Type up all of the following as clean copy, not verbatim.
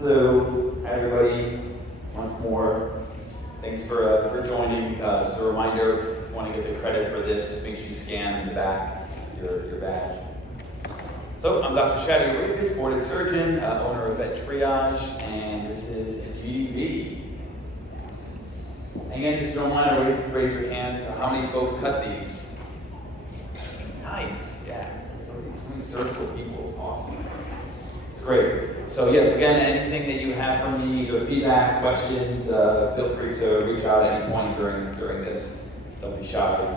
Hello, everybody. Once more, thanks for joining. Just a reminder, if you want to get the credit for this, make sure you scan in the back your badge. So I'm Dr. Shadi Rafik, boarded surgeon, owner of Vet Triage, and this is a GDV. Again, just a reminder, raise your hands. How many folks cut these? Nice, yeah. Some of these surgical people is awesome. It's great. So yes, again, anything that you have from me, either feedback, questions, feel free to reach out at any point during this. Don't be shy.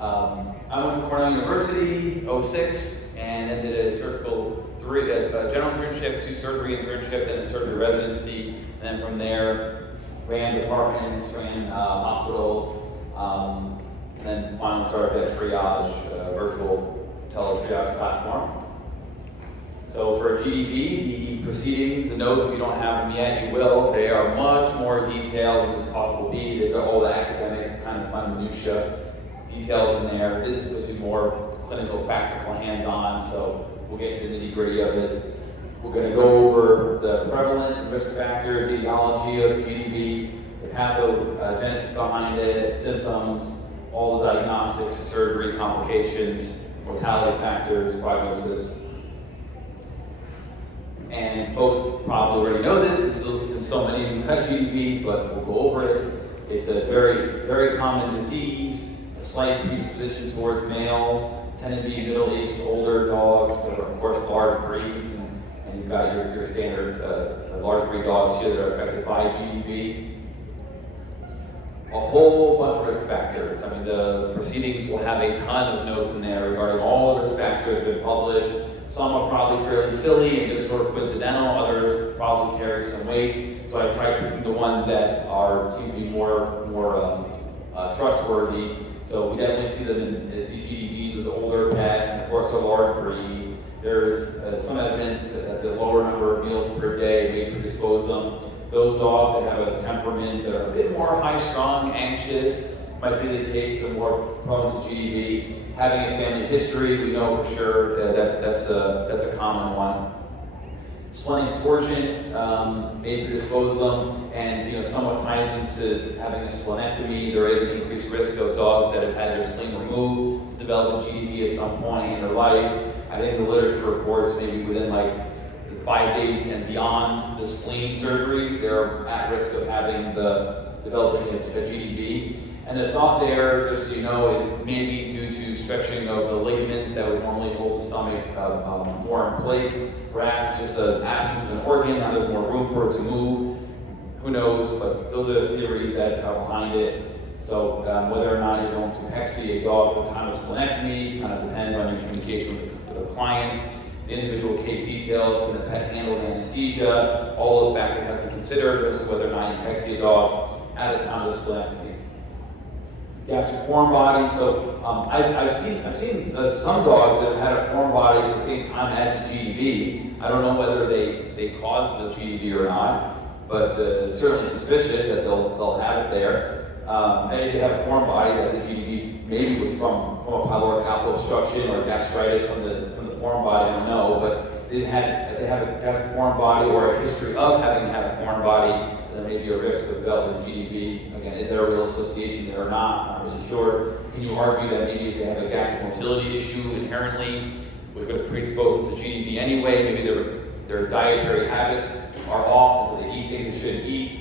I went to Cornell University, 2006, and then did a general internship, 2 surgery internship, then a surgery residency, and then from there, ran departments, ran hospitals, and then finally started that triage, virtual teletriage platform. So for GDV, the proceedings, the notes, if you don't have them yet, you will. They are much more detailed than this talk will be. They've got all the academic kind of fun minutia details in there. This is supposed to be more clinical, practical, hands-on, so we'll get to the nitty-gritty of it. We're going to go over the prevalence and risk factors, the etiology of GDV, the pathogenesis behind it, symptoms, all the diagnostics, surgery, complications, mortality factors, prognosis. And folks probably already know this, since so many of you cut GDVs, but we'll go over it. It's a very, very common disease, a slight predisposition towards males, tend to be middle-aged, older dogs that are, of course, large breeds, and you've got your standard large breed dogs here that are affected by GDV. A whole bunch of risk factors. I mean, the proceedings will have a ton of notes in there regarding all the risk factors that have been published. Some are probably fairly silly and just sort of coincidental, others probably carry some weight. So I tried picking the ones that seem to be more trustworthy. So we definitely see them in GDVs with older pets, and of course a large breed. There's some evidence that the lower number of meals per day may predispose them. Those dogs that have a temperament that are a bit more high-strung, anxious, might be the case, and more prone to GDV. Having a family history, we know for sure that's a common one. Splenic torsion may predispose them, and somewhat ties into having a splenectomy. There is an increased risk of dogs that have had their spleen removed, developing GDV at some point in their life. I think the literature reports maybe within 5 days and beyond the spleen surgery, they're at risk of developing a GDV. And the thought there, just so you know, is maybe due to stretching of the ligaments that would normally hold the stomach more in place. Perhaps it's just an absence of an organ, now there's more room for it to move. Who knows, but those are the theories that are behind it. So whether or not you're going to hexy a dog at the time of splenectomy kind of depends on your communication with the client. The individual case details, can the pet handle anesthesia, all those factors have to be considered as to whether or not you hexy a dog at the time of the splenectomy. Gastric foreign body. So I've seen some dogs that have had a foreign body at the same time as the GDV. I don't know whether they caused the GDV or not, but certainly suspicious that they'll have it there. If they have a foreign body that the GDV maybe was from a pyloric outflow obstruction or gastritis from the foreign body, I don't know, but if they have a gastric foreign body or a history of having had a foreign body, there may be a risk of developing GDV. Again, is there a real association there or not? Not really sure. Can you argue that maybe if they have a gastric motility issue inherently, we're going to predispose them to GDV anyway? Maybe their dietary habits are off, and so they eat things they shouldn't eat.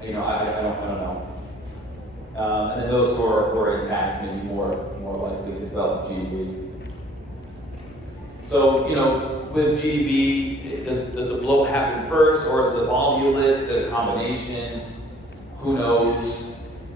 I don't know. And then those who are intact may be more likely to develop GDV. So, with GDV, does the bloat happen first, or is the volvulus a combination? Who knows?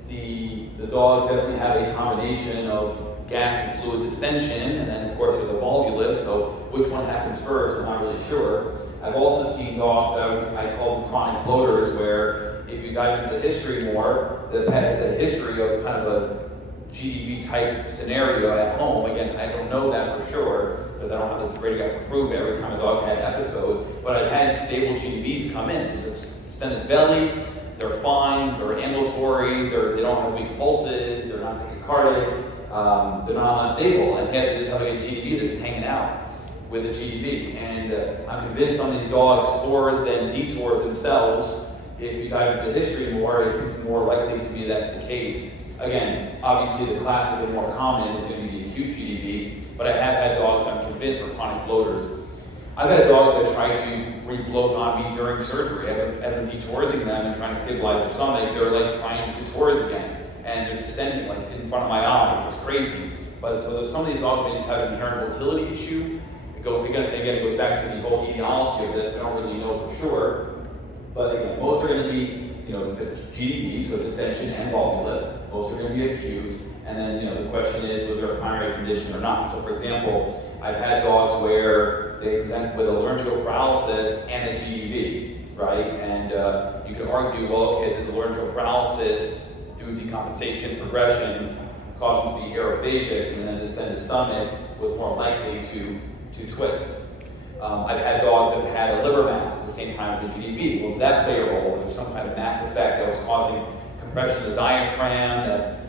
The dogs definitely have a combination of gas and fluid distension, and then of course there's a volvulus, so which one happens first, I'm not really sure. I've also seen dogs that I call them chronic bloaters, where if you dive into the history more, the pet has a history of kind of a GDV type scenario at home. Again, I don't know that for sure, because I don't have the radiographs to prove every time a dog had an episode, but I've had stable GDVs come in. It's extended belly, they're fine, they're ambulatory, they don't have weak pulses, they're not tachycardic, they're not unstable, and yet they just have a GDV that's hanging out. with a GDV. And I'm convinced some of these dogs tours and detours themselves. If you dive into the history more, it's more likely to be that's the case. Again, obviously the classic and more common is going to be the acute GDV, but I have had dogs I'm convinced were chronic bloaters. I've had dogs that try to re-bloat on me during surgery. As I'm detoursing them and trying to stabilize their stomach, they're like trying to tours again. And they're descending like in front of my eyes. It's crazy. But so some of these dogs may just have an inherent motility issue. It goes back to the whole etiology of this. We don't really know for sure. But again, most are going to be, GDV, so distension and volvulus. Most are going to be acute. And then, the question is, was there a primary condition or not? So for example, I've had dogs where they present with a laryngeal paralysis and a GDV, right? And you could argue, well, okay, the laryngeal paralysis through decompensation progression caused them to be aerophagic, and then distended stomach was more likely to twist. I've had dogs that have had a liver mass at the same time as the GDV. Well, did that play a role? Was there some kind of mass effect that was causing compression of the diaphragm that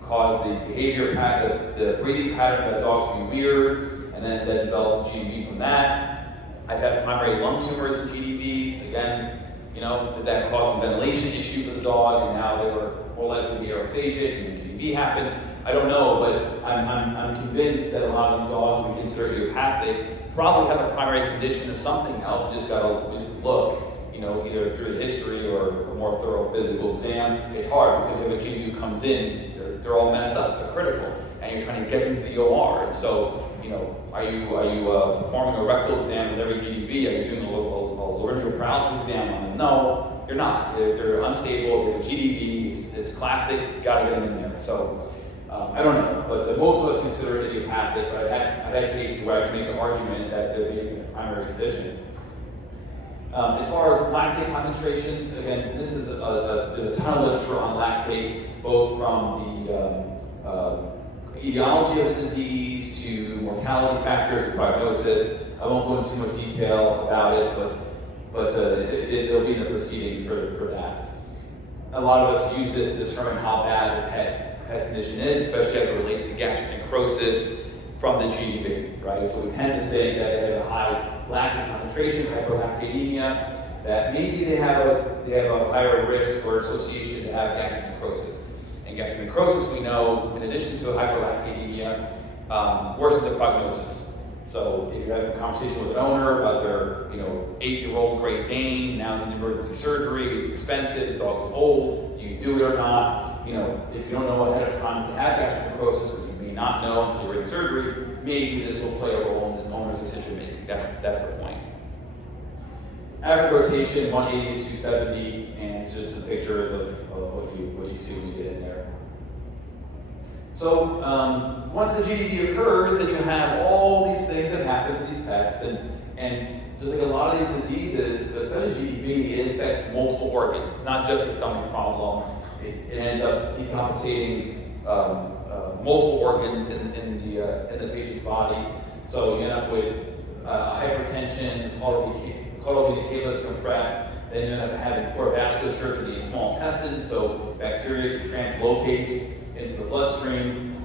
caused the behavior pattern, the breathing pattern of the dog to be weird, and then that developed the GDV from that? I've had primary lung tumors in GDVs. Again, did that cause some ventilation issue for the dog, and now they were more likely to be aerophagic, and the GDV happened? I don't know, but I'm convinced that a lot of these dogs we consider idiopathic probably have a primary condition of something else. You just gotta look, either through the history or a more thorough physical exam. It's hard because if a GDV comes in, they're all messed up, they're critical, and you're trying to get them to the OR. And so, are you performing a rectal exam with every GDV? Are you doing a laryngeal paralysis exam on them? No, you're not. They're unstable. They have a GDV. It's classic. Gotta get them in there. So. I don't know, but most of us consider it idiopathic, but I've had cases where I can make the argument that there may be a primary condition. As far as lactate concentrations, again, this is there's a ton of literature on lactate, both from the etiology of the disease to mortality factors and prognosis. I won't go into too much detail about it, but it'll be in the proceedings for that. A lot of us use this to determine how bad the pet's condition is, especially as it relates to gastric necrosis from the GDV, right? So we tend to think that they have a high lactate concentration, hyperlactatemia, that maybe they have a higher risk or association to have gastric necrosis. And gastric necrosis, we know, in addition to hyperlactatemia, worsens the prognosis. So if you're having a conversation with an owner about their 8-year-old Great Dane, now in emergency surgery, it's expensive, the dog is old, do you do it or not? If you don't know ahead of time to have gastric necrosis, or you may not know until you're in surgery, maybe this will play a role in the owner's decision making. That's the point. Average rotation, 180 to 270, and just some pictures of what you see when you get in there. So once the GDV occurs, then you have all these things that happen to these pets, and just like a lot of these diseases, but especially GDV, it affects multiple organs. It's not just a stomach problem. It ends up decompensating multiple organs in the patient's body. So you end up with hypertension, caudal vena cava is compressed. Then you end up having poor vasculature to the small intestine, so bacteria can translocate into the bloodstream.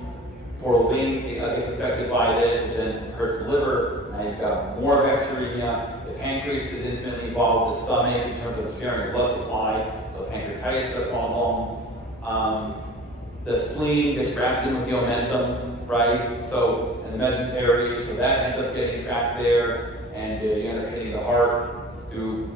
Portal vein gets affected by this, which then hurts the liver. Now you've got more bacteria. The pancreas is intimately involved with the stomach in terms of sharing the blood supply, so pancreatitis is along. The spleen gets wrapped in with the omentum, right? So, and the mesentery, so that ends up getting trapped there, and you end up hitting the heart through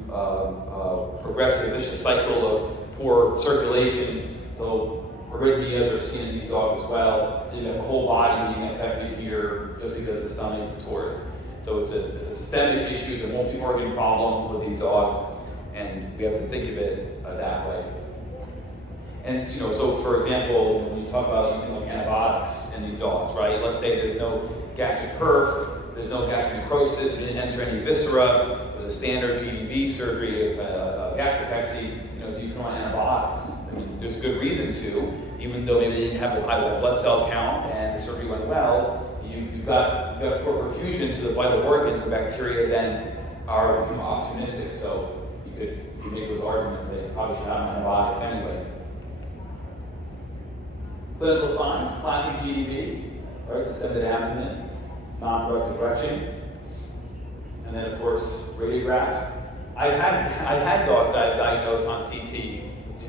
progressive vicious cycle of poor circulation. So arrhythmias are seen in these dogs as well. So you have the whole body being affected here just because the stomach tours. So it's a systemic issue, it's a multi-organ problem with these dogs, and we have to think of it that way. And so for example, when you talk about using like antibiotics in these dogs, right? Let's say there's no gastric perf, there's no gastric necrosis, you didn't enter any viscera, there's a standard GDV surgery, Gastropexy, do you put on antibiotics? I mean, there's good reason to, even though maybe they didn't have a high blood cell count and the surgery went well. You've got poor perfusion to the vital organs where bacteria then become opportunistic. So you could make those arguments that you probably should have antibiotics anyway. Clinical signs, classic GDV, right? Distended abdomen, non-productive erection. And then of course, radiographs. I've had dogs that I've diagnosed on CT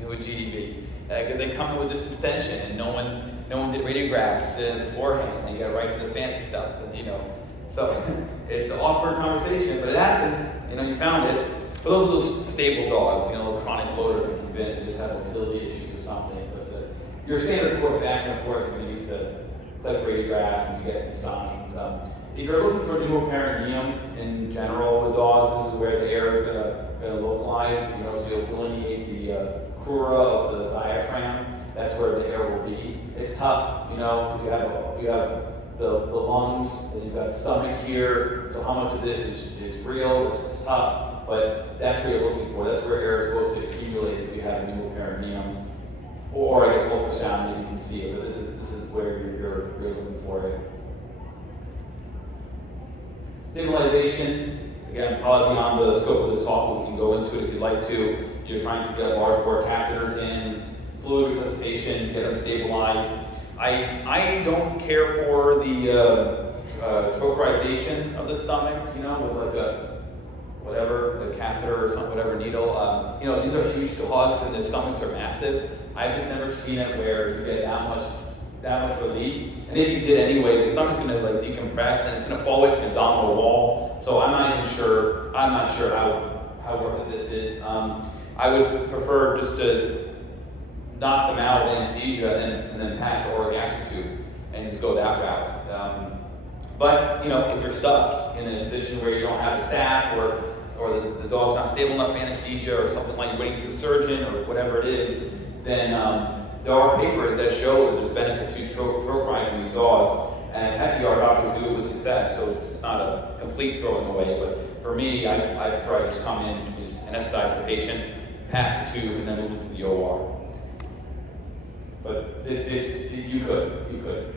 with GDV, because they come in with this distension and no one did radiographs beforehand, and you got right to the fancy stuff, and, so it's an awkward conversation, but it happens, you found it. But those are those stable dogs, little chronic bloaters that come in and just have motility issues or something. But your standard course of action, of course, is going to be to collect radiographs and you get these signs. If you're looking for pneumoperineum in general with dogs, this is where the air is going to localize. So you'll delineate the crura of the diaphragm. That's where the air will be. It's tough, because you have the lungs, and you've got the stomach here. So how much of this is real? It's tough, but that's what you're looking for. That's where air is supposed to accumulate if you have pneumoperineum, or I guess ultrasound, if you can see it. But this is where you're looking for it. Stabilization, again, probably beyond the scope of this talk, but we can go into it if you'd like to. You're trying to get large bore catheters in, fluid resuscitation, get them stabilized. I don't care for the trocarization of the stomach, with like a catheter or some whatever needle. These are huge dogs and their stomachs are massive. I've just never seen it where you get that much relief. And if you did anyway, the stomach's gonna decompress and it's gonna fall away from the abdominal wall. So I'm not sure how worth it this is. I would prefer just to knock them out with anesthesia and then pass the orogastric tube and just go that route. But if you're stuck in a position where you don't have the staff or the dog's not stable enough for anesthesia or something like you're waiting for the surgeon or whatever it is, then there are papers that show that there's benefits to trocarizing these dogs, and I've had our doctors do it with success, so it's not a complete throwing away, but for me, I prefer I just come in, just anesthetize the patient, pass the tube, and then move into the OR. But you could.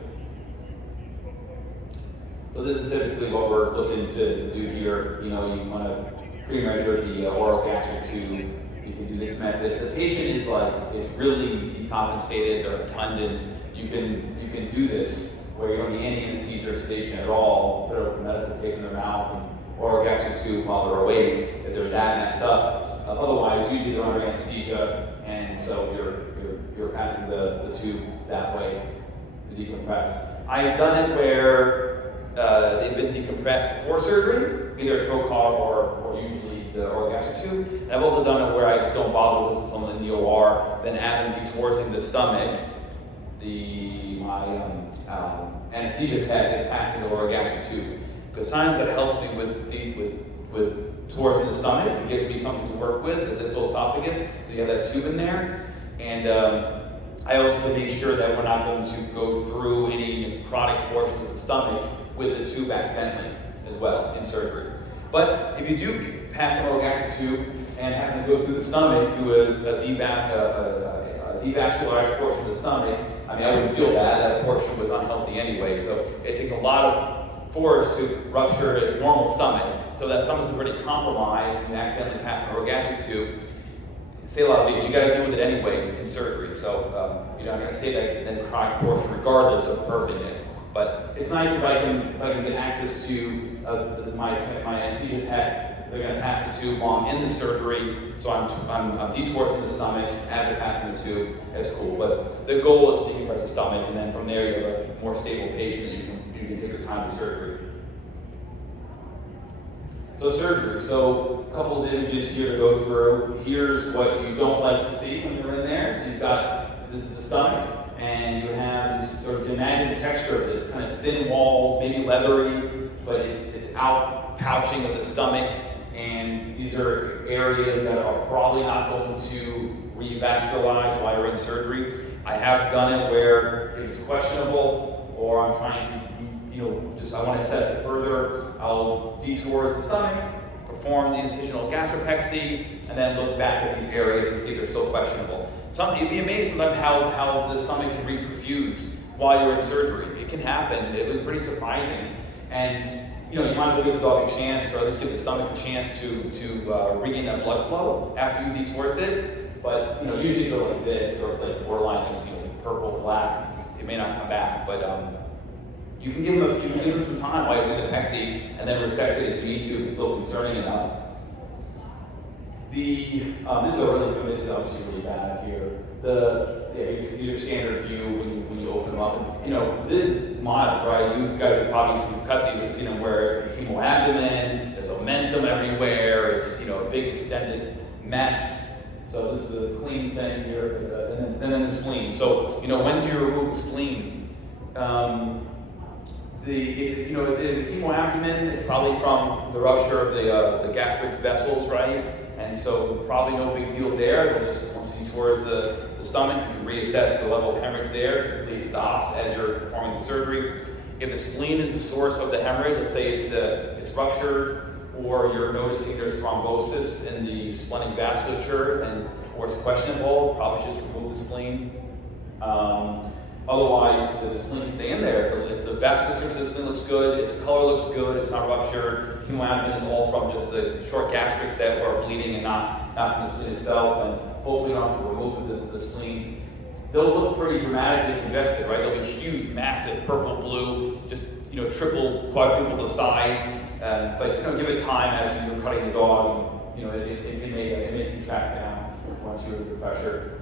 So this is typically what we're looking to do here. You want to pre-measure the oral gastric tube. You can do this method. The patient is really decompensated or abundant. You can do this where you don't need any anesthesia or sedation at all. Put a medical tape in their mouth and oral gastric tube while they're awake if they're that messed up. Otherwise, usually they're under anesthesia, and so you're passing the tube that way to decompress. I've done it where they've been decompressed before surgery, either trocar or usually the oral gastric tube. And I've also done it where I just don't bother with this until in the OR, then as I'm detorsing the stomach, my anesthesia tech is passing the oral gastric tube. Because sometimes that helps me with towards the stomach. It gives me something to work with, the distal esophagus. So you have that tube in there. And I also make sure that we're not going to go through any necrotic portions of the stomach with the tube accidentally as well in surgery. But if you do pass an oral gastric tube and happen to go through the stomach through a devascularized portion of the stomach, I wouldn't feel bad. That portion was unhealthy anyway. So it takes a lot of force to rupture a normal stomach. So that something's already compromised and you accidentally pass an oral gastric tube. Say a lot of people, you got to deal with it anyway in surgery. So I'm going to say that necrotic portion regardless of perfing it. But it's nice if I can get access to my anesthesia tech. They're going to pass the tube while I'm in the surgery, so I'm detorsing the stomach as they're passing the tube. It's cool. But the goal is to decompress the stomach, and then from there you have a more stable patient that you can take your time with surgery. So surgery. So a couple of images here to go through. Here's what you don't like to see when you're in there. So you've got this is the stomach. And you have this sort of, imagine the texture of this, kind of thin-walled, maybe leathery, but it's out pouching of the stomach. And these are areas that are probably not going to revascularize while you're in surgery. I have done it where it's questionable, or I'm trying to, I want to assess it further. I'll detour the stomach, perform the incisional gastropexy, and then look back at these areas and see if they're still questionable. You'd be amazed sometimes how the stomach can reperfuse while you're in surgery. It can happen. It would be pretty surprising. And you might as well give the dog a chance, or at least give the stomach a chance to regain that blood flow after you detours it. But usually go like this, or like borderline purple, black. It may not come back. But You can give them some time while you're doing the Pexy, and then resect it if you need to, if it's still concerning enough. This is obviously really bad here. These are standard view when you open them up. And, this is mild, right? You guys have probably cut these, seen them where it's a hemoabdomen, there's omentum everywhere, it's a big extended mess. So this is a clean thing here, and then the spleen. So when do you remove the spleen? If the hemoabdomen is probably from the rupture of the gastric vessels, right? And so probably no big deal there. They'll just want you towards the stomach. You can reassess the level of hemorrhage there. It typically stops as you're performing the surgery. If the spleen is the source of the hemorrhage, let's say it's ruptured, or you're noticing there's thrombosis in the splenic vasculature, or it's questionable, probably just remove the spleen. Otherwise, the spleen can stay in there. If the vasculature of the spleen looks good, its color looks good, it's not ruptured, hemoabdomen is all from just the short gastrics that are bleeding and not from the spleen itself, and hopefully you don't have to remove the spleen. They'll look pretty dramatically congested, right? They'll be huge, massive, purple, blue, just triple, quadruple the size. But give it time as you're cutting the dog, and it may contract down once you relieve the pressure.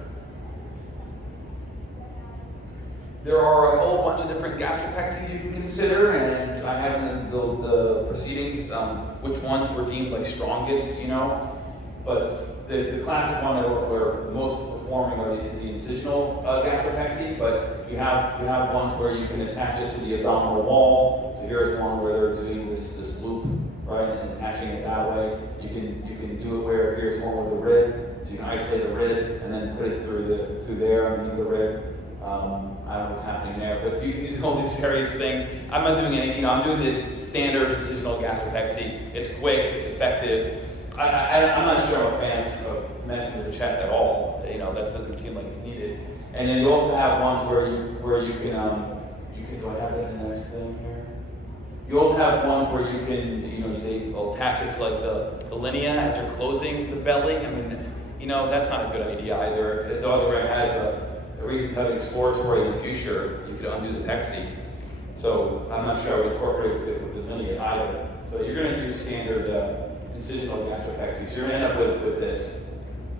There are a whole bunch of different Gastropexys you can consider, and I have in the proceedings which ones were deemed like strongest, But the classic one that we're most performing is the incisional Gastropexy, but you have ones where you can attach it to the abdominal wall. So here's one where they're doing this loop, right, and attaching it that way. You can do it where here's one with the rib, so you can isolate the rib and then put it through there underneath the rib. I don't know what's happening there, but you can use all these various things. I'm not doing anything. I'm doing the standard incisional Gastropexy. It's quick, it's effective. I'm not sure I'm a fan of messing with the chest at all. That doesn't seem like it's needed. And then you also have ones where you can do I have that in the next thing here? You also have ones where you can they'll attach it to like the linea as you're closing the belly. That's not a good idea either. If the dog ever has a reason to have exploratory in the future, you could undo the Pexy. So I'm not sure I would incorporate with the linea either. So you're going to do standard incisional Gastropexy. So you're going to end up with this.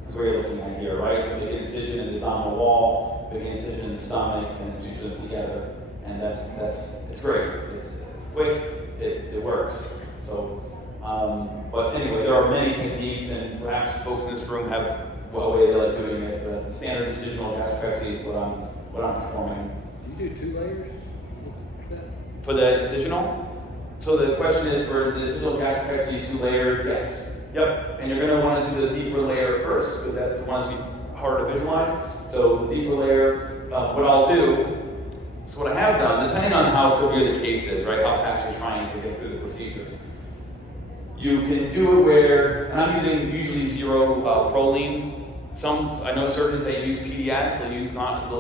That's what you're looking at here, right? So big incision in the abdominal wall, big incision in the stomach, and then suture them together. And it's great. It's quick. It works. So, but anyway, there are many techniques, and perhaps folks in this room have a way they like doing it. But the standard incisional Gastropexy is what I'm performing. Do you do 2 layers? For the incisional? So the question is for the incisional Gastropexy, 2 layers, yes. Yep, and you're going to want to do the deeper layer first, because that's the ones harder to visualize. So the deeper layer, what I'll do, so what I have done, depending on how severe the case is, right, how fast you're trying to get through the procedure, you can do it where, and I'm using usually 0 proline. I know surgeons that use PDX, they'll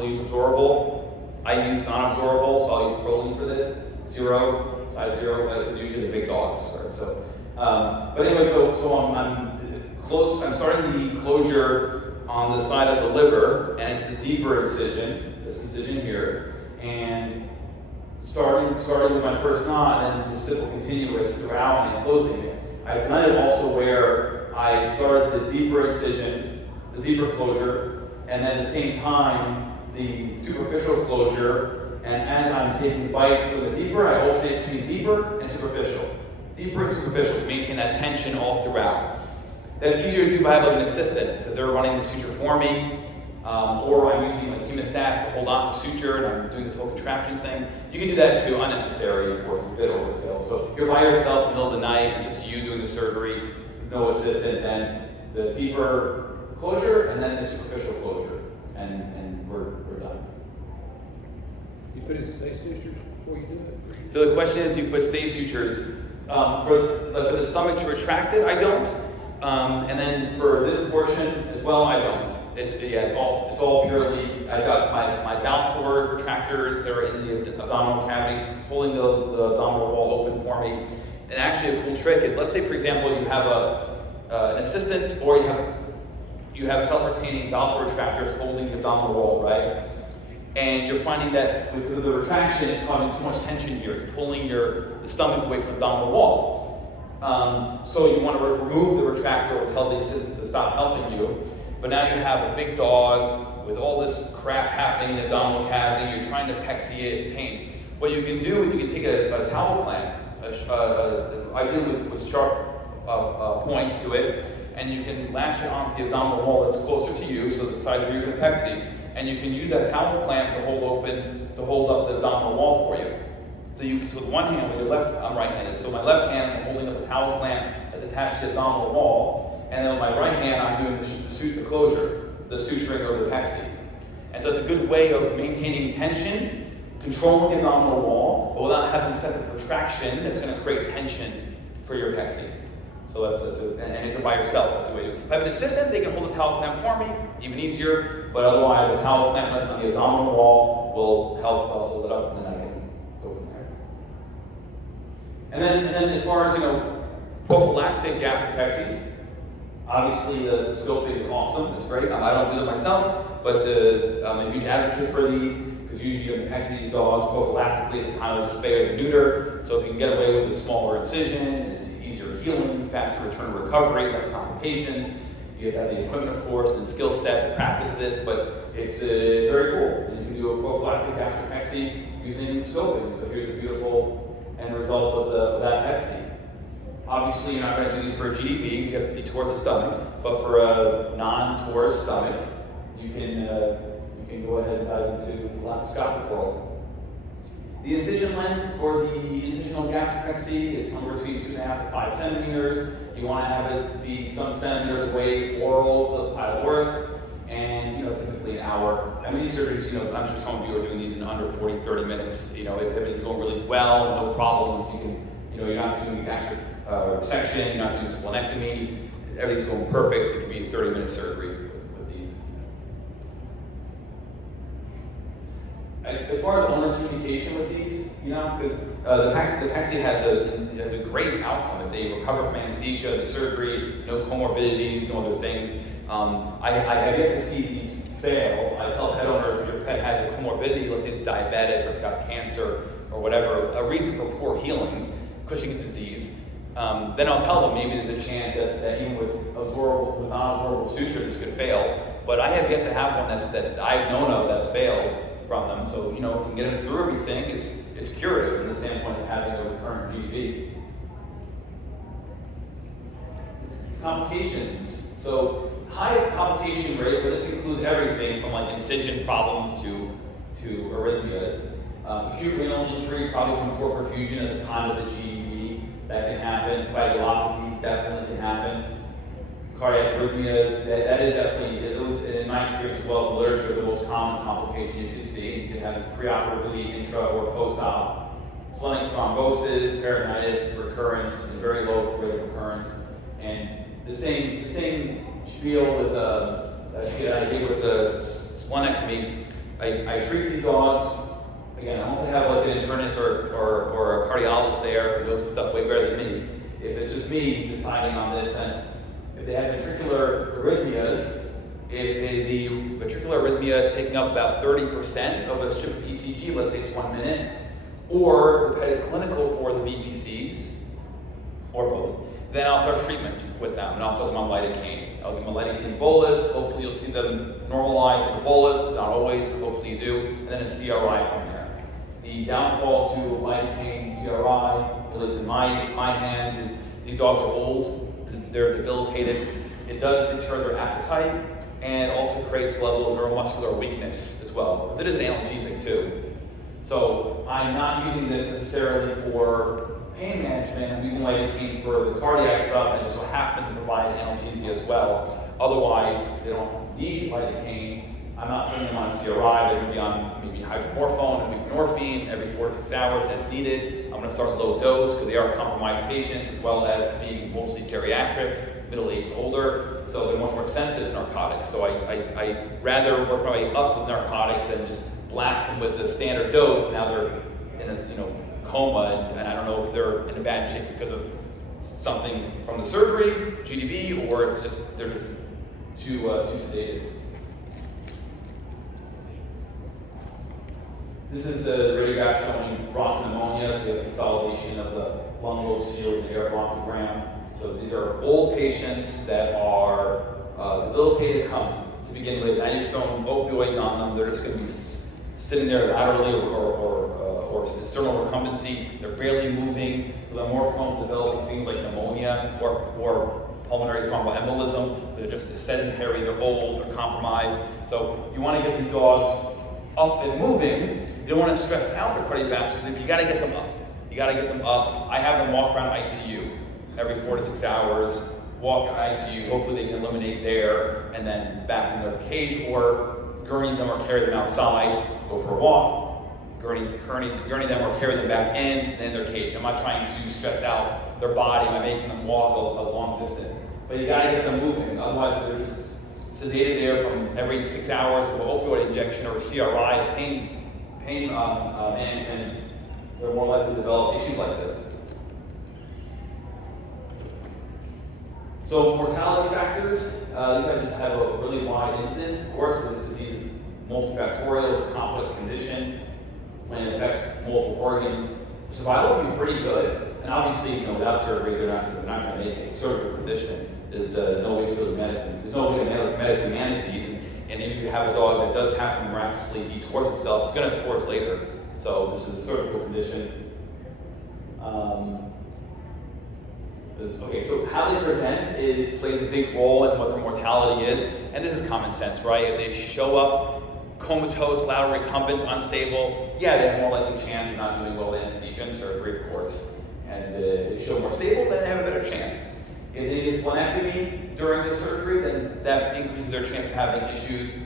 use absorbable. I use non-absorbable, so I'll use proline for this. 0, size 0, but it's usually the big dogs, right? So, but anyway, so I'm close. I'm starting the closure on the side of the liver, and it's the deeper incision. This incision here, and starting with my first knot, and then just simple continuous throughout, and then closing it. I've done it also where I started the deeper incision, the deeper closure, and then at the same time the superficial closure. And as I'm taking bites from the deeper, I alternate between deeper and superficial. Deeper and superficial to maintain that tension all throughout. That's easier to do if I have like an assistant, that they're running the suture for me, or I'm using like hemostats to hold on to suture, and I'm doing this whole contraption thing. You can do that too, unnecessary, of course, it's a bit overkill. So if you're by yourself in the middle of the night, and just you doing the surgery, with no assistant, then the deeper closure, and then the superficial closure, and we're done. You put in space sutures before you do it? So the question is, do you put space sutures? For the stomach to retract it, I don't. And then for this portion as well, I don't. It's all purely, I got my bowel forward retractors that are in the abdominal cavity, holding the abdominal wall open for me. And actually a cool trick is, let's say for example, you have an assistant, or you have self-retaining bowel forward retractors holding the abdominal wall, right? And you're finding that because of the retraction, it's causing too much tension here. It's pulling the stomach away from the abdominal wall. So you want to remove the retractor or tell the assistant to stop helping you. But now you have a big dog with all this crap happening in the abdominal cavity. You're trying to pexiate its pain. What you can do is you can take a towel clamp, ideally with sharp points to it, and you can latch it onto the abdominal wall that's closer to you, so the side where you're going to pexy. And you can use that towel clamp to hold up the abdominal wall for you. So with one hand, with your left, I'm right-handed. So my left hand, I'm holding up the towel clamp that's attached to the abdominal wall, and then with my right hand, I'm doing the closure, the suturing or the pexy. And so it's a good way of maintaining tension, controlling the abdominal wall, but without having excessive contraction that's going to create tension for your pexy. So and if you're by yourself, that's the way to do it. If I have an assistant, they can hold the towel clamp for me, even easier, but otherwise a towel clamp on the abdominal wall will help hold it up, and then I can go from there. And then as far as, prophylactic Gastropexy, obviously the scoping is awesome, it's great. I don't do them myself, but I'm a huge advocate for these, because usually you can pexy these dogs prophylactically at the time of the spay or the neuter. So if you can get away with a smaller incision, it's easier healing, faster return to recovery, less complications. You have the equipment, of course, and skill set to practice this, but it's very cool. And you can do a prophylactic Gastropexy using scoping. So here's a beautiful end result of that pexy. Obviously, you're not going to do these for a GDV, you have to be towards the stomach, but for a non-torus stomach, you can go ahead and dive into the laparoscopic world. The incision length for the incisional Gastropexy is somewhere between 2.5 to 5 centimeters. You want to have it be some centimeters away oral to the pylorus, and typically an hour. I mean, these surgeries, I'm sure some of you are doing these in under 40-30 minutes. If everything's going really well, no problems, you can, you're not doing gastric resection, you're not doing splenectomy, everything's going perfect. It can be a 30-minute surgery with these. As far as owner communication with these, because the pexy has a great outcome. If they recover from anesthesia, the surgery, no comorbidities, no other things. I have yet to see these fail. I tell pet owners, if your pet has a comorbidity, let's say it's diabetic or it's got cancer or whatever, a reason for poor healing, Cushing's disease, then I'll tell them maybe there's a chance that even with non-absorbable suture, this could fail. But I have yet to have one that I've known of that's failed from them. So, we can get them through everything. It's curative from the standpoint of having a recurrent GDV. Complications. So, high complication rate, but this includes everything from like incision problems to arrhythmias. Acute renal injury, probably from poor perfusion at the time of the GDV, that can happen. Coagulopathies definitely can happen. Cardiac arrhythmias, that is definitely, at least in my experience as well as the literature, the most common complication you can see. You can have preoperatively, intra or post-op. Splenic thrombosis, peritonitis, recurrence, and very low rate of recurrence. And the same spiel with the splenectomy. I treat these dogs. Again, unless I have like an internist or a cardiologist there who knows the stuff way better than me. If it's just me deciding on this, and if they have ventricular arrhythmias, if the ventricular arrhythmia is taking up about 30% of a strip of ECG, let's say it's 1 minute, or the pet is clinical for the VPCs, or both, then I'll start treatment with them, and I'll start them on lidocaine. I'll give them a lidocaine bolus. Hopefully you'll see them normalize with the bolus, not always, but hopefully you do, and then a CRI from there. The downfall to lidocaine CRI, at least in my hands, is these dogs are old, they're debilitated. It does deter their appetite, and also creates a level of neuromuscular weakness as well, because it is an analgesic too. So I'm not using this necessarily for pain management. I'm using lidocaine for the cardiac stuff, and it so happens to provide analgesia as well. Otherwise, they don't need lidocaine. I'm not putting them on CRI. They're going to be on maybe hydromorphone and buprenorphine every 4 to 6 hours if needed. I'm going to start low dose because they are compromised patients, as well as being mostly geriatric, middle-aged, older. So they're much more sensitive to narcotics. So I rather work my way up with narcotics than just blast them with the standard dose. Now they're in a coma, and I don't know if they're in a bad shape because of something from the surgery, GDV, or it's just they're just too sedated. This is a radiograph showing bronchopneumonia, so you have consolidation of the lung lobes here with the air bronchogram. So these are old patients that are debilitated to begin with. Now you've thrown opioids on them, they're just going to be sitting there laterally or sternal recumbency. They're barely moving, so they're more prone to developing things like pneumonia or pulmonary thromboembolism. They're just sedentary, they're old, they're compromised. So you want to get these dogs up and moving. You don't want to stress out their cardiovascular, but you got to get them up. You got to get them up. I have them walk around ICU every 4 to 6 hours, walk in ICU, hopefully they can eliminate there, and then back in their cage, or gurney them or carry them outside, go for a walk, gurney them or carry them back in their cage. I'm not trying to stress out their body by making them walk a long distance, but you got to get them moving, otherwise they're just sedated there from every 6 hours with an opioid injection or a CRI, pain management. They're more likely to develop issues like this. So mortality factors, these have a really wide incidence, of course, because this disease is multifactorial, it's a complex condition. When it affects multiple organs, survival can be pretty good. And obviously, without surgery, they're not going to make it. It's a surgical condition. There's no way to medically manage these. And if you have a dog that does happen to miraculously detorts itself, it's going to torts later. So this is a surgical condition. Okay, so how they present plays a big role in what their mortality is, and this is common sense, right? If they show up comatose, lateral recumbent, unstable, yeah, they have more likely chance of not doing well with anesthesia and surgery, of course. And if they show more stable, then they have a better chance. If they do splenectomy during the surgery, then that increases their chance of having issues.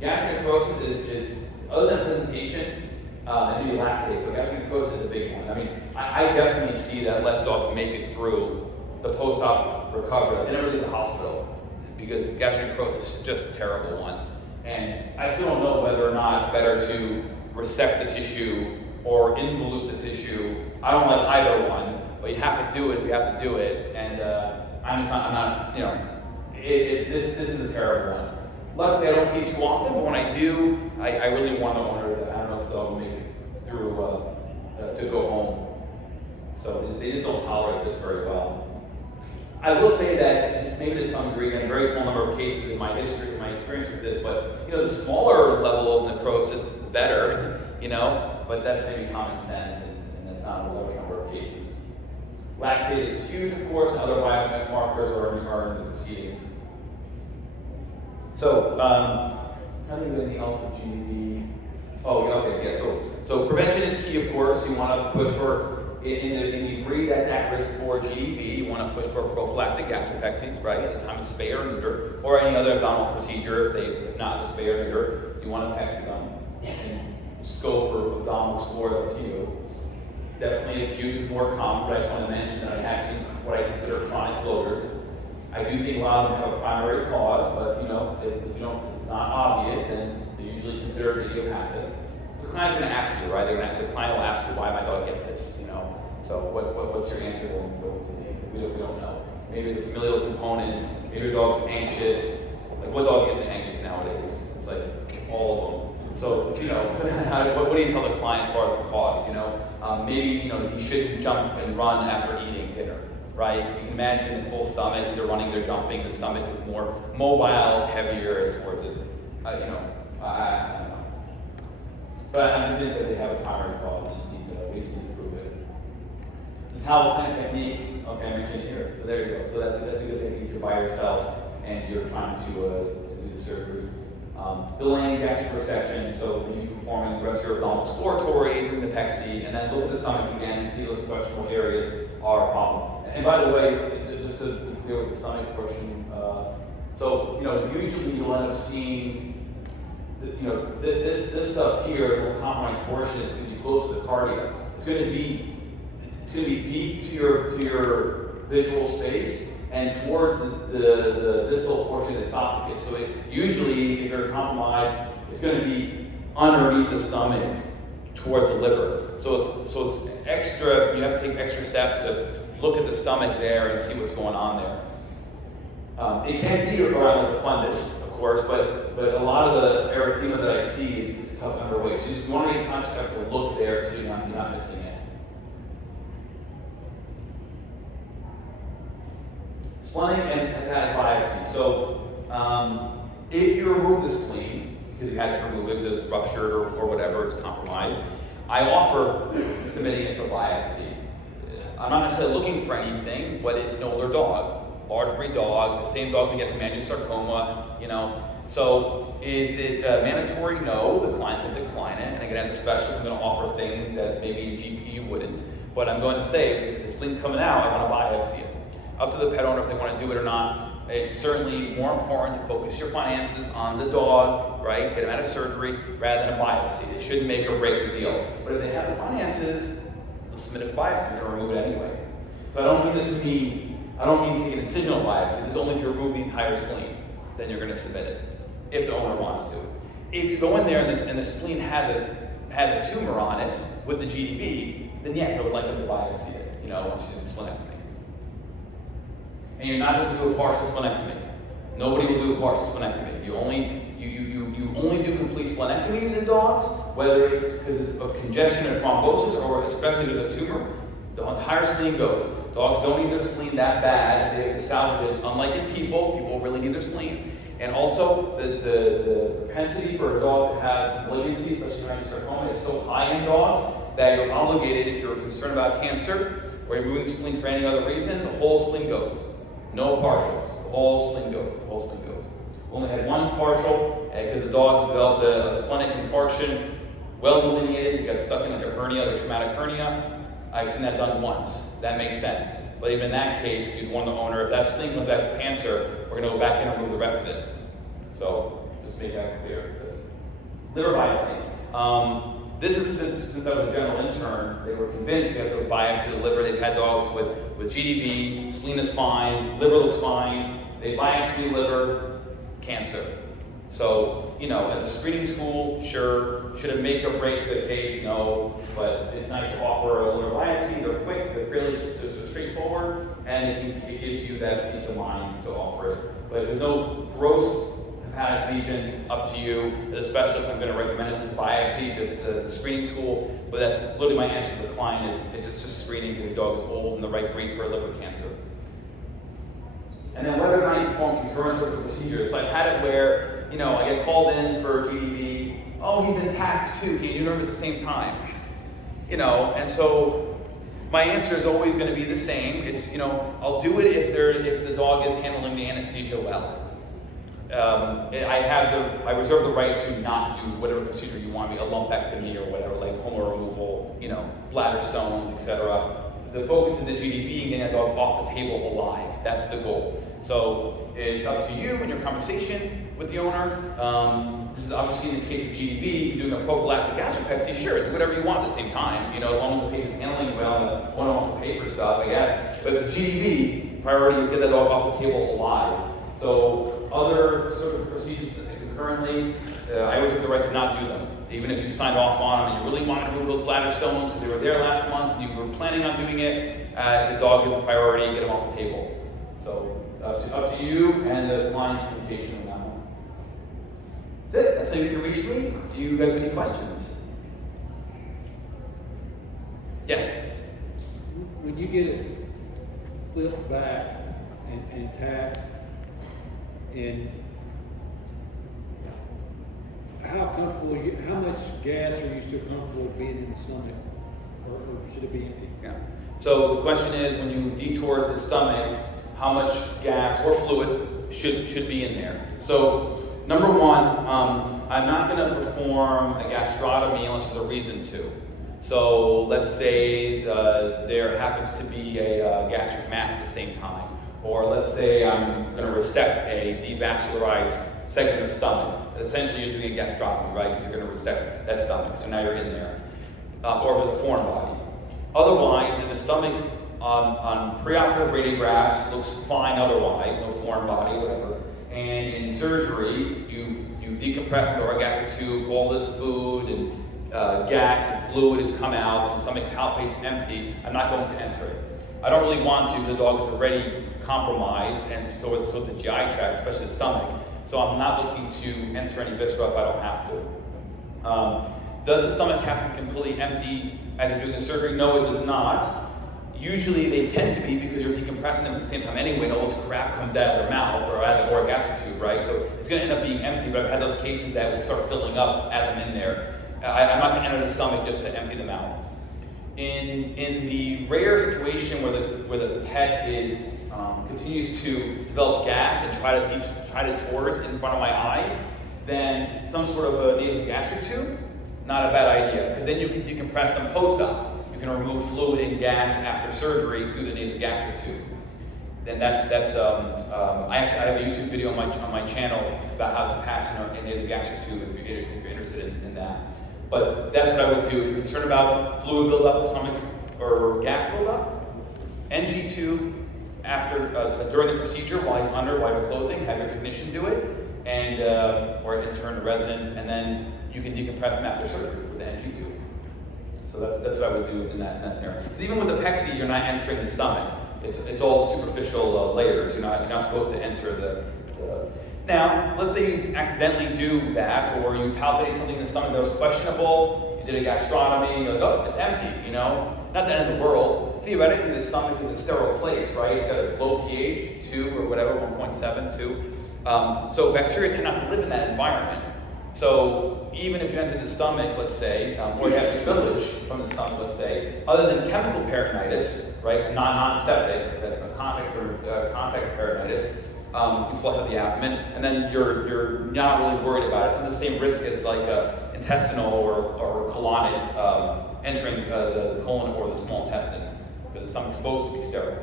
Gastric necrosis is other than presentation, and maybe lactate, but gastric necrosis is a big one. I mean, I definitely see that less dogs make it through the post-op recovery. They never leave the hospital because gastric necrosis is just a terrible one. And I still don't know whether or not it's better to resect the tissue or involute the tissue. I don't like either one, but you have to do it if you have to do it. And this is a terrible one. Luckily, I don't see it too often, but when I do, I really warn the owners that I don't know if the dog will make it through to go home. So they just don't tolerate this very well. I will say that, just maybe to some degree, again, a very small number of cases in my history, in my experience with this, but the smaller level of necrosis, the better, but that's maybe common sense, and that's not a large number of cases. Lactate is huge, of course, other biomarkers are in the proceedings. So, I think anything else with GDV. Oh, okay, yeah. So prevention is key, of course. You want to push for in the breed that's at risk for GDV. You want to push for prophylactic gastropexy, right, at the time of spay or neuter, or any other abdominal procedure. If not the spay or neuter, you want to pex them. And scope or abdominal explore is up to you. Definitely acute is more common, but I just want to mention that I have seen what I consider chronic bloaters. I do think a lot of them have a primary cause, but if it's not obvious, then they're usually considered idiopathic. The client's going to ask you, right? The client will ask you, why my dog get this? So what's your answer? We don't know. Maybe it's a familial component. Maybe your dog's anxious. Like, what dog gets anxious nowadays? It's like all of them. So what do you tell the client as far as the cause? Maybe he shouldn't jump and run after eating dinner. Right? You can imagine the full stomach, either running or jumping, the stomach is more mobile, it's heavier towards it. I don't know. But I'm convinced that they have a primary cause. We just need to prove it. The towel pen technique, okay, I mentioned here. So there you go. So that's a good technique if you're by yourself and you're trying to do the surgery. Delaying gastric resection, so you performing the rest of your abdominal exploratory, doing the pexy, and then look at the stomach again and see those questionable areas are a problem. And by the way, just to be clear with the stomach portion, usually you'll end up seeing, this stuff here, the compromised portion is going to be close to the cardia. It's going to be deep to your visual space and towards the distal portion of the esophagus. So usually, if you're compromised, it's going to be underneath the stomach towards the liver. So it's extra. You have to take extra steps to look at the stomach there and see what's going on there. It can be around the fundus, of course, but a lot of the erythema that I see is tucked underway. So you just want to make a conscious effort to look there so you're not missing it. Splenic and hepatic biopsy. So if you remove the spleen, because you had to remove it because it's ruptured or whatever, it's compromised, I offer submitting it for biopsy. I'm not necessarily looking for anything, but it's an older dog, large breed dog, the same dog that gets hemangiosarcoma, you know. So is it mandatory? No, the client can decline it. And again, as a specialist, I'm going to offer things that maybe a GP wouldn't. But I'm going to say, if the spleen coming out, I want to biopsy it. Up to the pet owner if they want to do it or not. It's certainly more important to focus your finances on the dog, right? Get them out of surgery rather than a biopsy. It shouldn't make or break the deal. But if they have the finances, they'll submit a biopsy. They're going to remove it anyway. So I don't mean this to mean, I don't mean to take an incisional biopsy. This is only if you remove the entire spleen. Then you're going to submit it, if the owner wants to. If you go in there and the spleen has a tumor on it with the GDV, then yes, I would like them to biopsy it, you know, once you do the splenectomy. And you're not going to do a partial splenectomy. Nobody will do a partial splenectomy. You only do complete splenectomies in dogs, whether it's because of congestion and thrombosis, or especially if there's a tumor. The entire spleen goes. Dogs don't need their spleen that bad. They have to salvage it. Unlike in people really need their spleens. And also, the propensity for a dog to have malignancy, especially hemangiosarcoma, is so high in dogs that you're obligated, if you're concerned about cancer or you're moving the spleen for any other reason, the whole spleen goes. No partials. The whole spleen goes. The whole spleen goes. We only had one partial because the dog developed a splenic infarction, well delineated. He got stuck in like a hernia, like a traumatic hernia. I've seen that done once. That makes sense. But even in that case, you'd warn the owner, if that spleen comes back with cancer, we're going to go back in and remove the rest of it. So just make that clear. That's liver biopsy. This is since I was a general intern, they were convinced you have to biopsy the liver. They've had dogs with GDV, spleen is fine, liver looks fine. They biopsy the liver, cancer. So, you know, as a screening tool, sure. Should it make or break the case? No. But it's nice to offer a liver biopsy. They're quick, they're fairly straightforward, and it gives you that peace of mind to offer it. But if there's no gross hepatic lesions, up to you. As a specialist, I'm going to recommend this biopsy, just a screening tool. But that's literally my answer to the client is it's just screening because the dog is old and the right breed for liver cancer. And then whether or not you perform concurrent surgical procedures. So I've had it where, you know, I get called in for GDV. Oh, he's intact too. Can you do them at the same time? You know, and so my answer is always going to be the same. It's, you know, I'll do it if the dog is handling the anesthesia well. I reserve the right to not do whatever procedure you want me, a lumpectomy or whatever, like homo removal, you know, bladder stones, etc. The focus is the GDV and getting that dog off the table alive. That's the goal. So it's up to you in your conversation with the owner. This is obviously in the case of GDV, if you're doing a prophylactic Gastropexy, sure, do whatever you want at the same time. You know, as long as the patient's handling well and the owner wants to pay for stuff, I guess. But if it's GDV, priority is get that dog off the table alive. So other sort of procedures concurrently, I always have the right to not do them. Even if you signed off on them and you really wanted to move those bladder stones because they were there last month, you were planning on doing it, the dog is a priority, get them off the table. So up to you and the client communication on that one. That's it. That's how you can reach me. Do you guys have any questions? Yes? When you get it flipped back and tapped, and how comfortable, how much gas are you still comfortable being in the stomach, or should it be empty? Yeah. So the question is, when you detour the stomach, how much gas or fluid should be in there? So number one, I'm not going to perform a gastrotomy unless there's a reason to. So let's say there happens to be a gastric mass at the same time. Or let's say I'm going to resect a devascularized segment of stomach. Essentially, you're doing a gastrotomy, right? Because you're going to resect that stomach. So now you're in there. Or if it's a foreign body. Otherwise, in the stomach, on preoperative radiographs, looks fine otherwise, no foreign body, whatever. And in surgery, you've decompressed the orgastric tube, all this food and gas and fluid has come out, and the stomach palpates empty. I'm not going to enter it. I don't really want to, the dog is already compromised, and so the GI tract, especially the stomach. So I'm not looking to enter any viscera if I don't have to. Does the stomach have to be completely empty as you're doing the surgery? No, it does not. Usually they tend to be because you're decompressing them at the same time anyway, and all this crap comes out of their mouth or out of the gastric tube, right? So it's going to end up being empty, but I've had those cases that will start filling up as I'm in there. I'm not going to enter the stomach just to empty them out. In the rare situation where the pet is continues to develop gas and try to torse in front of my eyes, then some sort of a nasogastric tube, not a bad idea, because then you can decompress them post-op. You can remove fluid and gas after surgery through the nasogastric tube. Then I have a YouTube video on my channel about how to pass a nasogastric tube if you're interested in that. But that's what I would do if you're concerned about fluid buildup, stomach or gas buildup. NG tube after during the procedure while you're closing, have your technician do it, and or intern, resident, and then you can decompress them after surgery with the NG tube. So that's what I would do in that scenario. Because even with the Pexy, you're not entering the stomach. It's all superficial layers. You're not supposed to enter the. Now, let's say you accidentally do that, or you palpated something in the stomach that was questionable. You did a gastrotomy. You're like, oh, it's empty. Not the end of the world. Theoretically, the stomach is a sterile place, right? It's got a low pH, 2 or whatever, 1.7, 2. So bacteria tend not to live in that environment. So even if you enter the stomach, let's say, or you have spillage from the stomach, let's say, other than chemical peritonitis, right, so non-septic, contact peritonitis, you flush out the abdomen, and then you're not really worried about it. It's not the same risk as like intestinal or colonic entering the colon or the small intestine, because the stomach's supposed to be sterile.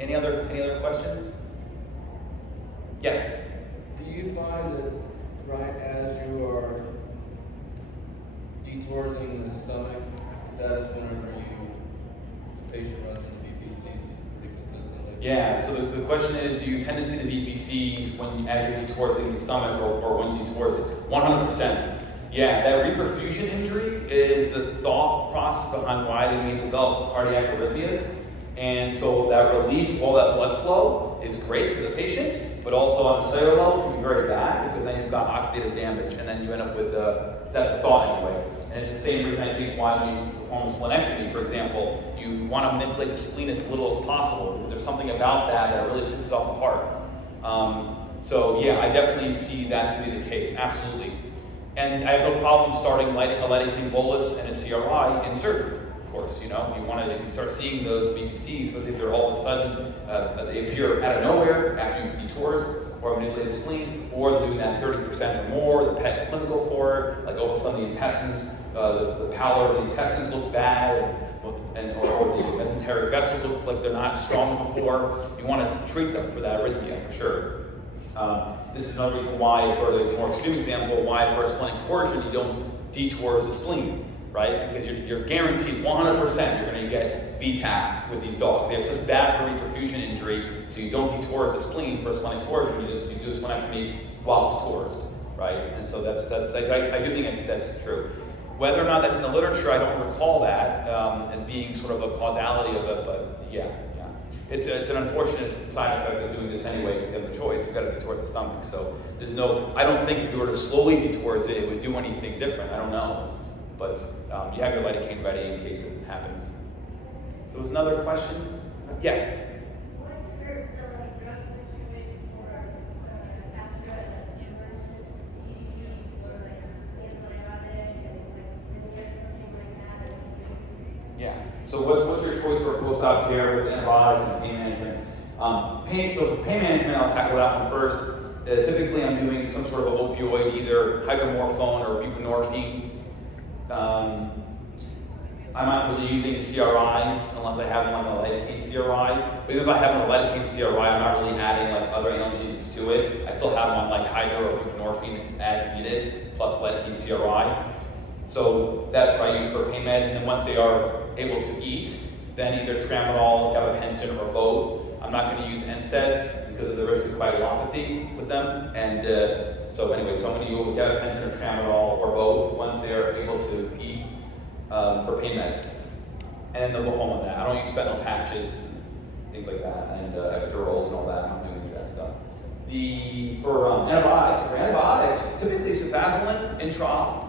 Any other questions? Yes. Do you find that right as you are detorsing the stomach, that is whenever patient runs into VPCs pretty consistently? Yeah, so the question is, do you tend to see the VPCs as you're detorsing the stomach or when you detors it? 100%. Yeah, that reperfusion injury is the thought process behind why they may develop cardiac arrhythmias. And so that release, all that blood flow is great for the patient, but also on a cellular level can be very bad because then you've got oxidative damage, and then you end up with that's the thought anyway. And it's the same reason I think why when you perform a splenectomy, for example, you want to manipulate the spleen as little as possible, because there's something about that really pisses off the heart. So yeah, I definitely see that to be the case, absolutely. And I have no problem starting a lidocaine bolus and a CRI in surgery. Of course, you want to start seeing those VPCs, so if they're all of a sudden, they appear out of nowhere after you've detours or manipulated the spleen, or doing that 30% or more, the pet's clinical for it, like all of a sudden the intestines, the pallor of the intestines looks bad, or the mesenteric vessels look like they're not strong before. You want to treat them for that arrhythmia, for sure. This is another reason why, for the more extreme example, why for a splenic torsion you don't detour the spleen. Right? Because you're guaranteed 100% you're going to get VTAC with these dogs. They have such bad reperfusion injury, so you don't detour the spleen for a splenic torsion. You do a splenectomy while it's torsed, right? And so I do think that's true. Whether or not that's in the literature, I don't recall that as being sort of a causality of it, but yeah. It's an unfortunate side effect of doing this anyway, because you have a choice. You've got to detour the stomach. So I don't think if you were to slowly detour it would do anything different. I don't know. But you have your lidocaine ready in case it happens. There was another question? Yes? What's your drugs that you use for after an emergency or antibiotic and something like that? Yeah. So what's your choice for post-op care with antibiotics and pain management? Pain management, I'll tackle that one first. Typically I'm doing some sort of opioid, either hydromorphone or buprenorphine. I'm not really using CRIs unless I have them on a lidocaine CRI. But even if I have them on a lidocaine CRI, I'm not really adding like other analgesics to it. I still have them on like hydro or buprenorphine as needed, plus lidocaine CRI. So that's what I use for pain meds. And then once they are able to eat, then either tramadol, gabapentin, or both. I'm not going to use NSAIDs because of the risk of coagulopathy with them. And so I'm going to use gabapentin or tramadol or both once they are able to eat for pain meds. and then they'll go home on that. I don't use fentanyl patches, things like that, and epidurals and all that. I'm not doing any of that stuff. For antibiotics, typically cefazolin intra,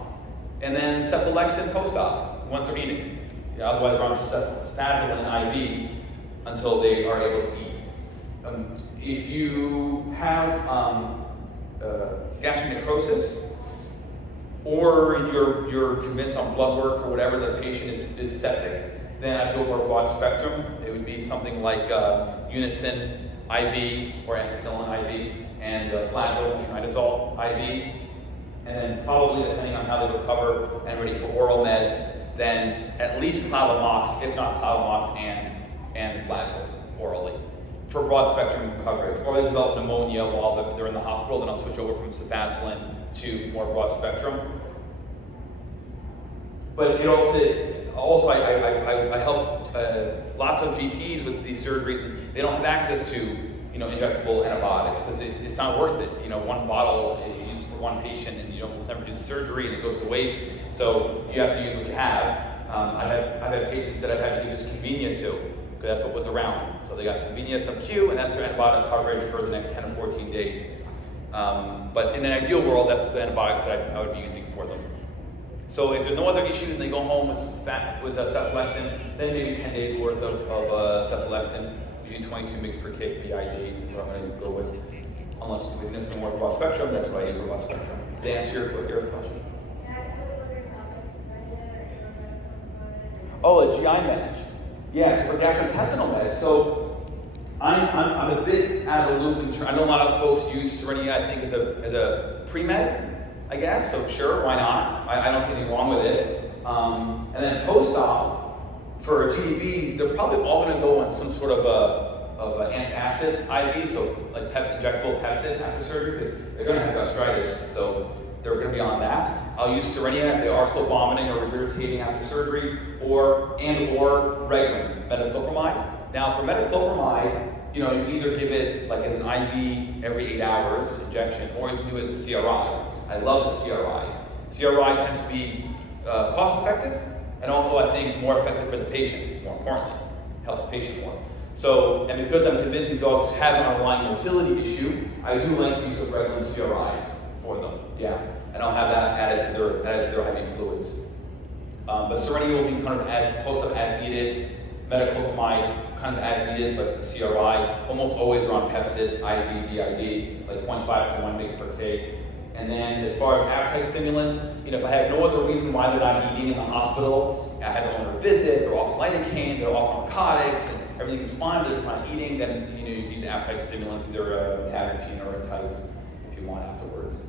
and then cephalexin post-op once they're eating. Otherwise, they're on cefazolin IV until they are able to eat. If you have gastric necrosis, or you're convinced on blood work or whatever that the patient is septic, then I'd go more broad spectrum. It would be something like Unicin IV or ampicillin IV and flagyl metronidazole IV. And then probably, depending on how they recover and ready for oral meds, then at least clavamox, if not clavamox and flagyl orally for broad spectrum coverage. Or they develop pneumonia while they're in the hospital, then I'll switch over from cefazolin to more broad spectrum. But it also I help lots of GPs with these surgeries. They don't have access to injectable antibiotics because it's not worth it. One bottle is used for one patient, and you almost never do the surgery, and it goes to waste. So you have to use what you have. I've had patients that I've had to give just Convinia to, because that's what was around. So they got Convinia sub-Q, and that's their antibiotic coverage for the next 10 or 14 days. But in an ideal world, that's the antibiotics that I would be using for them. So if there's no other issues and they go home with cephalexin, then maybe 10 days worth of cephalexin, using 22 mg per kg BID is what I'm going to go with. Unless we need some more broad spectrum, that's what I use for broad spectrum. To answer your question. Oh, a GI med. Yes, for gastrointestinal meds. So I'm a bit out of the loop. I know a lot of folks use Serenia, I think, as a pre-med, I guess. So sure, why not? I don't see anything wrong with it. And then post-op for GDVs, they're probably all going to go on some sort of an antacid IV, so like injectable Pepsid after surgery, because they're going to have gastritis. So they're going to be on that. I'll use Serenia if they are still vomiting or regurgitating after surgery, or Reglan, metoclopramide. Now for metoclopramide, you can either give it like as an IV every 8 hours injection, or you can do it as a CRI. I love the CRI. CRI tends to be cost effective, and also I think more effective for the patient, more importantly. Helps the patient more. So, and because I'm convincing dogs have an underlying motility issue, I do like the use of Reglan CRIs for them. Yeah, and I'll have that added to their IV fluids. But Serenia will be kind of post-op as needed, metoclopramide kind of as needed, but the CRI almost always are on Pepsid, IV, BID, like 0.5 to 1 mg per kg. And then as far as appetite stimulants, if I have no other reason why they're not eating in the hospital, I had them on a visit, they're off lidocaine, they're off narcotics, and everything's fine, they're not eating, then you can use appetite stimulants, either tazapine or entice if you want afterwards.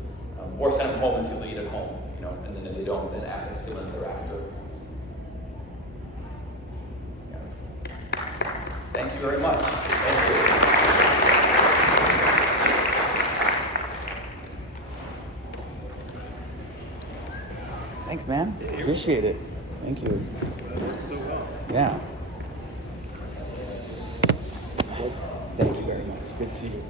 Or send them home until they eat at home, and then if they don't, then appetite stimulant thereafter. Yeah. Thank you very much. Thank you. Thanks, man. Appreciate it. Thank you. Yeah. Thank you very much. Good to see you.